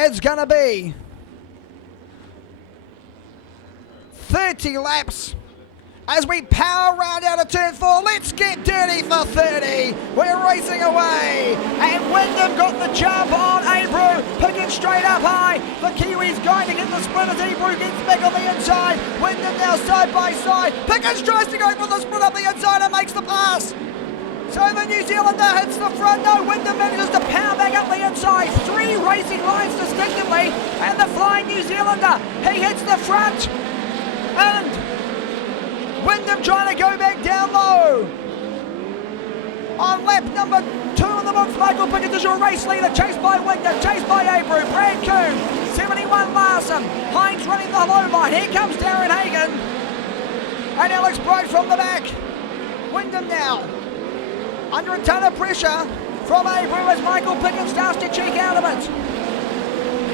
It's going to be 30 laps as we power round out of turn 4. Let's get dirty for 30. We're racing away. And Wyndham got the jump on Abreu. Picking straight up high. The Kiwis going to get the split as Abreu gets back on the inside. Wyndham now side by side. Pickens tries to go for the split up the inside and makes the pass. So the New Zealander hits the front. No, Wyndham manages to power back up the inside. 3 racing lines distinctively. And the flying New Zealander, he hits the front. And Wyndham trying to go back down low. On lap number 2 on the box, Michael Pickens is your race leader, chased by Wyndham, chased by Abreu, Brad Coon, 71 Larson, Hines running the low line. Here comes Darren Hagen and Alex Bright from the back. Wyndham now under a ton of pressure from Abreu as Michael Pickens starts to cheek out of it.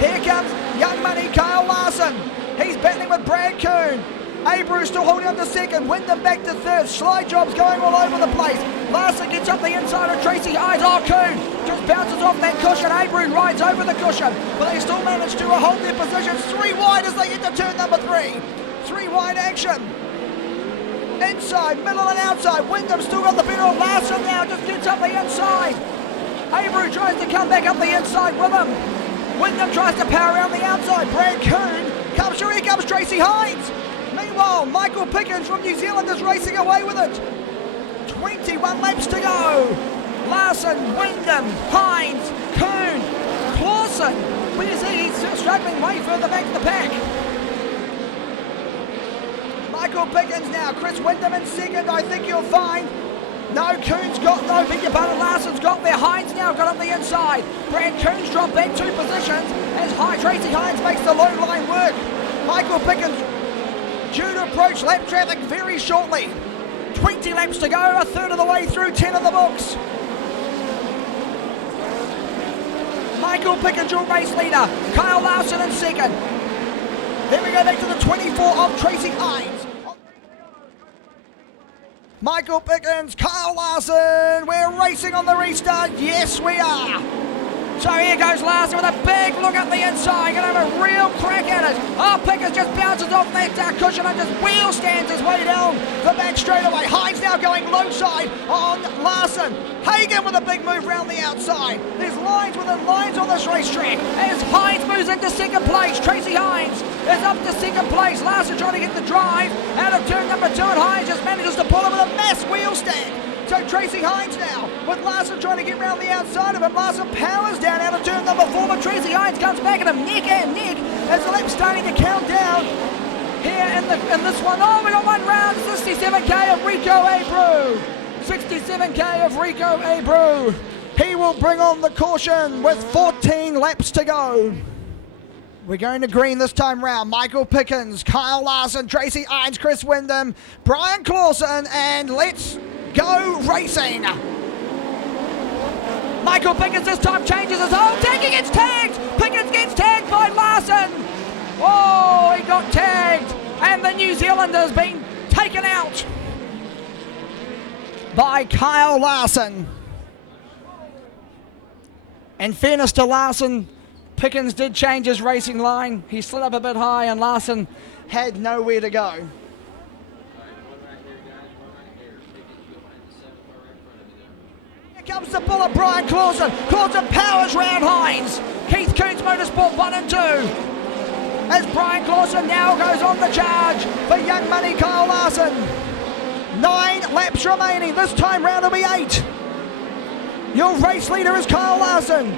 Here comes young money Kyle Larson. He's battling with Brad Coon. Abreu still holding on to second. Wyndham back to third. Slide jobs going all over the place. Larson gets up the inside of Tracy Hines. Oh, Coon just bounces off that cushion. Abreu rides over the cushion, but they still manage to hold their positions. 3 wide as they get to turn number 3. 3 wide action. Inside, middle and outside. Wyndham still got the better of Larson now. Just gets up the inside. Abreu tries to come back up the inside with him. Wyndham tries to power around the outside. Brad Coon comes through. Here comes Tracy Hines. Meanwhile, Michael Pickens from New Zealand is racing away with it. 21 laps to go. Larson, Wyndham, Hines, Coon, Clauson. Where is he? He's still struggling way further back to the pack. Michael Pickens now. Chris Wyndham in second. I think you'll find. No, Coon's got, no, beg your pardon, Larson's got there. Hines now got on the inside. Brad Coon's dropped back 2 positions as Tracy Hines makes the low line work. Michael Pickens due to approach lap traffic very shortly. 20 laps to go, a third of the way through, 10 of the books. Michael Pickens, your race leader. Kyle Larson in second. Then we go back to the 24 of Tracy Hines. Michael Pickens, Kyle Larson. We're racing on the restart. Yes, we are. So here goes Larson with a big look up the inside. Going to have a real crack at it. Oh, Pickens just bounces off that cushion and just wheel stands his way down the back straightaway. Hines now going low side on Larson. Hagen with a big move round the outside. There's lines within lines on this racetrack. As Hines moves into second place, Tracy Hines is up to second place. Larson trying to get the drive out of turn number 2, and Hines just manages to pull him with a mass wheel stand. So Tracy Hines now, with Larson trying to get round the outside of him. Larson powers down out of turn number 4, but Tracy Hines comes back at him neck and neck as the lap's starting to count down here in this one. Oh, we got 1 round, 67k of Rico Abreu. 67k of Rico Abreu. He will bring on the caution with 14 laps to go. We're going to green this time round. Michael Pickens, Kyle Larson, Tracy Hines, Chris Wyndham, Bryan Clauson, and let's go racing. Michael Pickens this time changes his whole tag. He gets tagged. Pickens gets tagged by Larson. Oh, he got tagged. And the New Zealander's been taken out by Kyle Larson. In fairness to Larson, Pickens did change his racing line. He slid up a bit high and Larson had nowhere to go. Comes the bull of Bryan Clauson. Clauson powers round Hines. Keith Coons Motorsport 1 and 2. As Bryan Clauson now goes on the charge for young money Kyle Larson. 9 laps remaining. This time round will be 8. Your race leader is Kyle Larson.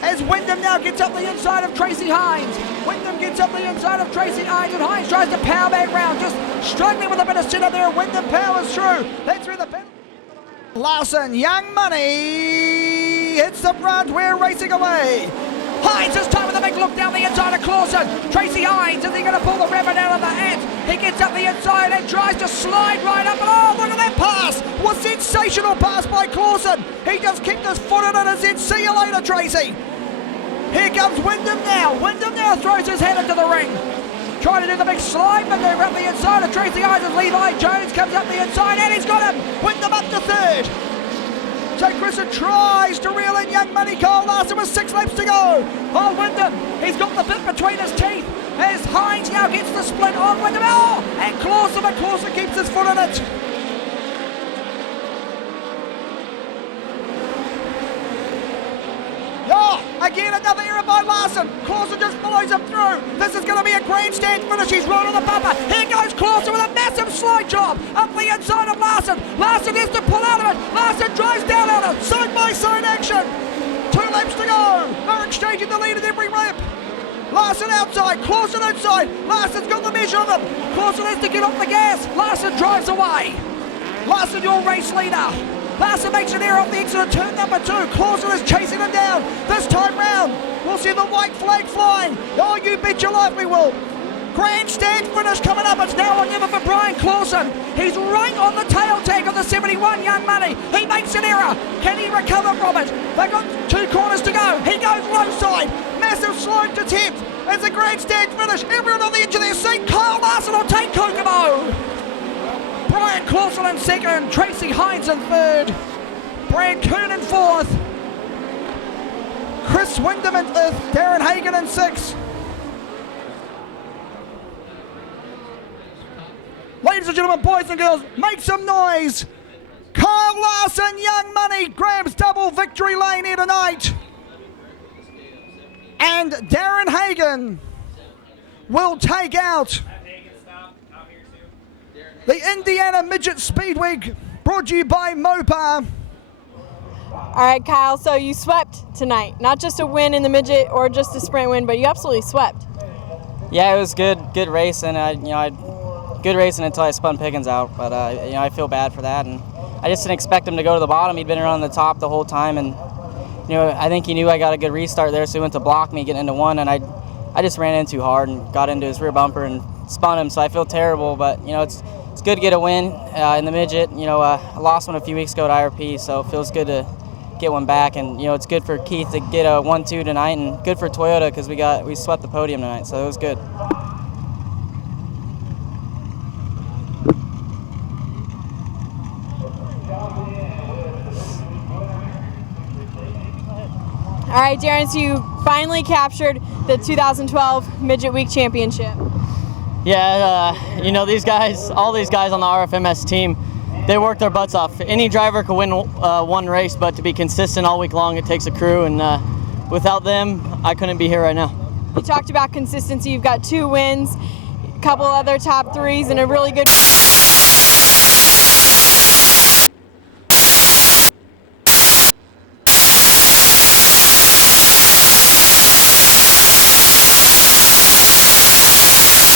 As Wyndham now gets up the inside of Tracy Hines. Wyndham gets up the inside of Tracy Hines, and Hines tries to power back round. Just struggling with a bit of setup there. Wyndham powers through. That's through the penalty. Larson, young money, hits the front, we're racing away. Hines this time with a big look down the inside of Clauson. Tracy Hines, is he going to pull the rabbit out of the hat? He gets up the inside and tries to slide right up, and oh, look at that pass. What a sensational pass by Clauson. He just kicked his foot in it and said, see you later, Tracy. Here comes Wyndham now. Wyndham now throws his head into the ring. Trying to do the big slide maneuver up the inside of Tracy Hines as Levi Jones comes up the inside and he's got him. Wyndham up to third. outside. Christian tries to reel in Young Money. Kyle Larson with 6 laps to go. Oh, Wyndham, he's got the bit between his teeth as Hines now gets the split on Wyndham. Oh, and Clauson, but Clauson keeps his foot in it. Again, another error by Larson. Clauson just follows him through. This is going to be a grandstand finish. He's right on the bumper. Here goes Clauson with a massive slide job up the inside of Larson. Larson has to pull out of it. Larson drives down on it. Side-by-side action. 2 laps to go. They're exchanging the lead at every ramp. Larson outside, Clauson outside. Larson's got the measure of him. Clauson has to get off the gas. Larson drives away. Larson, your race leader. Larson makes an error off the exit of turn number 2. Clauson is chasing him down. This time round, we'll see the white flag flying. Oh, you bet your life we will. Grandstand finish coming up. It's now or never for Bryan Clauson. He's right on the tail tag of the 71 Young Money. He makes an error. Can he recover from it? They've got 2 corners to go. He goes low side. Massive slide attempt. It's a grandstand finish. Everyone on the edge of their seat. Kyle Larson will take Kokomo. Bryan Clauson in second, Tracy Hines in third, Brad Kuhn in fourth, Chris Wyndham in fifth, Darren Hagen in sixth. Ladies and gentlemen, boys and girls, make some noise. Kyle Larson, Young Money, grabs double victory lane here tonight. And Darren Hagen will take out the Indiana Midget Speedway, brought to you by Mopar. All right, Kyle, so you swept tonight. Not just a win in the midget or just a sprint win, but you absolutely swept. Yeah, it was good racing. Good racing until I spun Pickens out, but I feel bad for that, and I just didn't expect him to go to the bottom. He'd been around the top the whole time, and I think he knew I got a good restart there, so he went to block me getting into one, and I just ran in too hard and got into his rear bumper and spun him. So I feel terrible, but it's good to get a win in the midget. I lost one a few weeks ago at IRP, so it feels good to get one back, and it's good for Keith to get a 1-2 tonight, and good for Toyota because we swept the podium tonight, so it was good. All right, Darren, so you finally captured the 2012 Midget Week Championship. Yeah, all these guys on the RFMS team, they work their butts off. Any driver could win one race, but to be consistent all week long, it takes a crew, and without them, I couldn't be here right now. You talked about consistency. You've got 2 wins, a couple other top 3s, and a really good